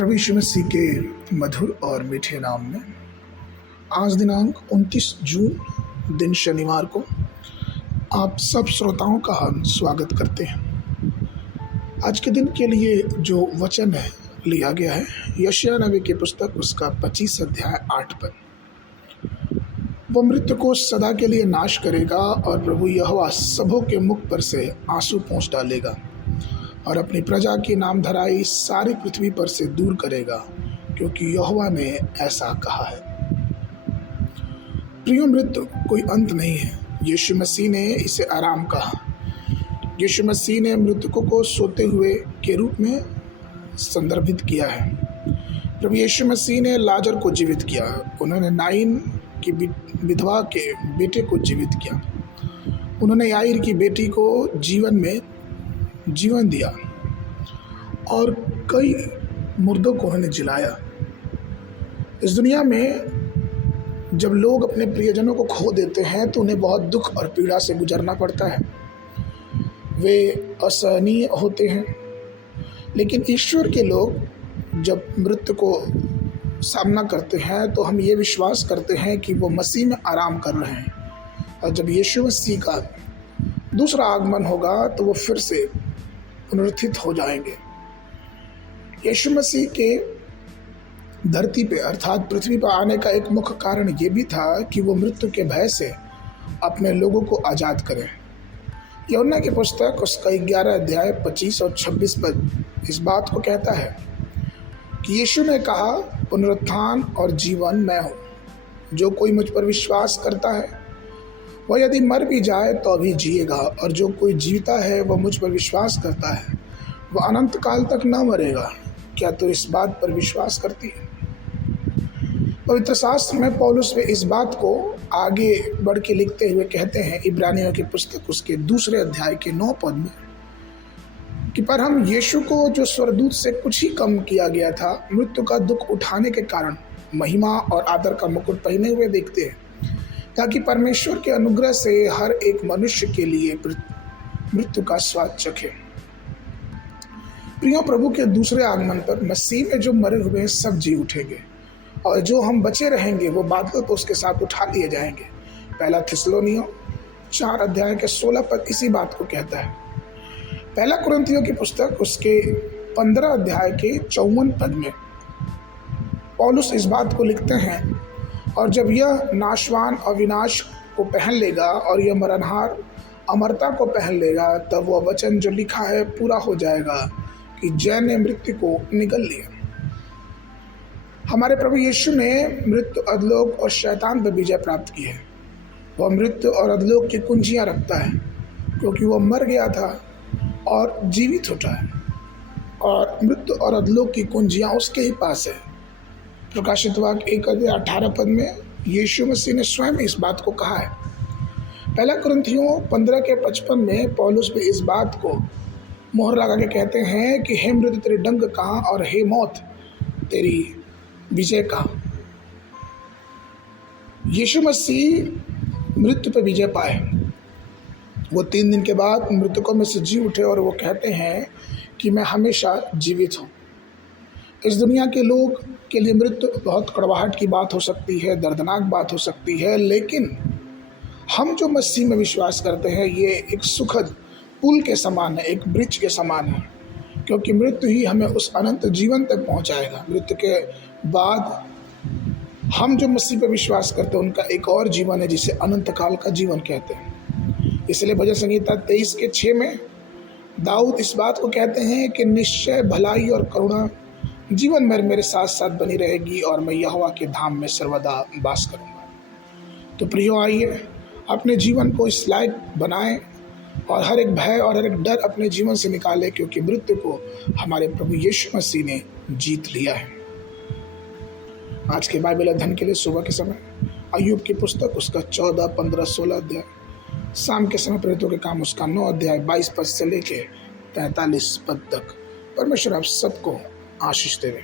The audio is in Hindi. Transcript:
प्रभु यीशु मसीह के मधुर और मीठे नाम में आज दिनांक 29 जून दिन शनिवार को आप सब श्रोताओं का हम स्वागत करते हैं। आज के दिन के लिए जो वचन है लिया गया है यशायाह नबी की पुस्तक उसका 25 अध्याय 8 पद। वह मृत्यु को सदा के लिए नाश करेगा और प्रभु यहोवा सबों के मुख पर से आंसू पोंछ डालेगा और अपनी प्रजा की नामधराई सारी पृथ्वी पर से दूर करेगा, क्योंकि यहोवा ने ऐसा कहा है। प्रिय, मृत्यु कोई अंत नहीं है। यीशु मसीह ने इसे आराम कहा। यीशु मसीह ने मृतकों को सोते हुए के रूप में संदर्भित किया है। प्रभु यीशु मसीह ने लाजर को जीवित किया। उन्होंने नाइन की विधवा के बेटे को जीवित किया। उन्होंने याईर की बेटी को जीवन दिया और कई मुर्दों को उन्होंने जिलाया। इस दुनिया में जब लोग अपने प्रियजनों को खो देते हैं तो उन्हें बहुत दुख और पीड़ा से गुजरना पड़ता है। वे असहनीय होते हैं, लेकिन ईश्वर के लोग जब मृत्यु को सामना करते हैं तो हम ये विश्वास करते हैं कि वो मसीह में आराम कर रहे हैं, और जब यीशु मसीह का दूसरा आगमन होगा तो वो फिर से पुनरुत्थित हो जाएंगे। यीशु मसीह के धरती पे अर्थात पृथ्वी पर आने का एक मुख्य कारण ये भी था कि वो मृत्यु के भय से अपने लोगों को आज़ाद करें। यूहन्ना की पुस्तक उसका 11 अध्याय 25 और 26 पद इस बात को कहता है कि यीशु ने कहा, पुनरुत्थान और जीवन मैं हूँ। जो कोई मुझ पर विश्वास करता है वह यदि मर भी जाए तो अभी जिएगा, और जो कोई जीता है वह मुझ पर विश्वास करता है वह अनंत काल तक न मरेगा। क्या तू इस बात पर विश्वास करती है? पवित्र शास्त्र में पौलुस वे इस बात को आगे बढ़ के लिखते हुए कहते हैं, इब्रानियों की पुस्तक उसके 2 अध्याय के 9 पद में, कि पर हम यीशु को जो स्वर्गदूत से कुछ ही कम किया गया था, मृत्यु का दुख उठाने के कारण महिमा और आदर का मुकुट पहने हुए देखते हैं, ताकि परमेश्वर के अनुग्रह से हर एक मनुष्य के लिए मृत्यु का स्वाद चखे। प्रियो, प्रभु के दूसरे आगमन पर मसीह में जो मरे हुए हैं सब जी उठेंगे, और जो हम बचे रहेंगे वो बादलों पर उसके साथ उठा लिए जाएंगे। पहला थिस्सलुनीयों 4 अध्याय के 16 पद इसी बात को कहता है। पहला कुरिन्थियों की पुस्तक उसके 15 अध्याय के 54 पद में पौलुस इस बात को लिखते हैं, और जब यह नाशवान अविनाश को पहन लेगा और यह मरणहार अमरता को पहन लेगा, तब वह वचन जो लिखा है पूरा हो जाएगा कि जय ने मृत्यु को निगल लिया। हमारे प्रभु यीशु ने मृत्यु, अधलोक और शैतान पर विजय प्राप्त की है। वह मृत्यु और अधलोक की कुंजियां रखता है, क्योंकि वह मर गया था और जीवित उठा है, और मृत्यु और अधलोक की कुंजियां उसके ही पास है। प्रकाशित वाक्य 1 अध्याय 18 पद में यीशु मसीह ने स्वयं इस बात को कहा है। पहला कुरिन्थियों 15 के 55 में पौलुस भी इस बात को मोहर लगा के कहते हैं कि हे मृत्यु तेरी डंक कहाँ, और हे मौत तेरी विजय कहाँ। यीशु मसीह मृत्यु पर विजय पाए। वो 3 दिन के बाद मृतकों में से जी उठे, और वो कहते हैं कि मैं हमेशा जीवित हूँ। इस दुनिया के लोग के लिए मृत्यु बहुत कड़वाहट की बात हो सकती है, दर्दनाक बात हो सकती है, लेकिन हम जो मसीह में विश्वास करते हैं ये एक सुखद पुल के समान है, एक ब्रिज के समान है, क्योंकि मृत्यु ही हमें उस अनंत जीवन तक पहुंचाएगा। मृत्यु के बाद हम जो मसीह पर विश्वास करते हैं उनका एक और जीवन है जिसे अनंत काल का जीवन कहते हैं। इसलिए भजन संहिता 23 के 6 में दाऊद इस बात को कहते हैं कि निश्चय भलाई और करुणा जीवन भर मेरे साथ साथ बनी रहेगी, और मैं यहोवा के धाम में सर्वदा वास करूंगा। तो प्रियो, आइए अपने जीवन को इस लायक बनाएं और हर एक भय और हर एक डर अपने जीवन से निकालें, क्योंकि मृत्यु को हमारे प्रभु यीशु मसीह ने जीत लिया है। आज के बाइबल अध्ययन के लिए सुबह के समय अय्यूब की पुस्तक उसका 14, 15, 16 अध्याय, शाम के समय प्रेरितों के काम उसका 9 अध्याय 22 पद से लेके 43 पद तक। परमेश्वर आप सबको आशीष देवे।